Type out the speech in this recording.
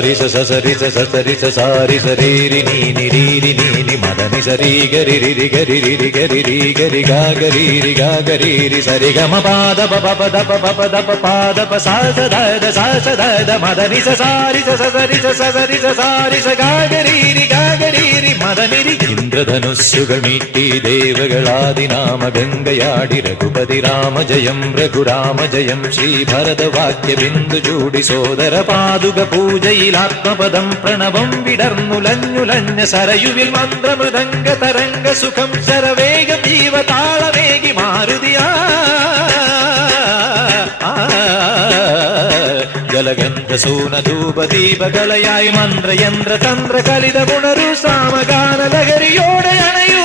സരി സ സരി സ സരി സ സാരി സരീരി നീനി രീരി നീനി മദനി സരി ഗരി രി ഗരി രി ഗരി രി ഗരി ഗ ഗരി രി ഗ ഗരി രി സരി ഗ മ പാദ പ പ ദ പ പ ദ പ പാദ പ സ സ ദ ദ സ സ ദ ദ മദനി സ സാരി സ സരി സ സരി സ സാരി സ ഗ ഗരി രി ഗ ഗരി രി മദനി രി ഇന്ദ്രധനുസ്സുകൾ മീട്ടി ദേവകളാദിനാമ ഗംഗയാടി രഘുപതി രാമ ജയം രഘുരാമ ജയം ശ്രീഭരതവാക്യ ബിന്ദു ചൂടി സോദര പാതുക പൂജയിൽ ആത്മപദം പ്രണവം വിടർന്നുലഞ്ഞുലഞ്ഞ സരയുവിൽ മന്ത്രമൃദംഗ തരംഗ സുഖം ശരവേഗം ജീവതാളമേകി മാരുതിയാ ജലഗന്ധ സൂനധൂപദീപകളയായി മന്ത്രയന്ത്ര തന്ത്ര കലിത ഗുണരു സാമഗാന ലഹരിയോടെ അണയൂ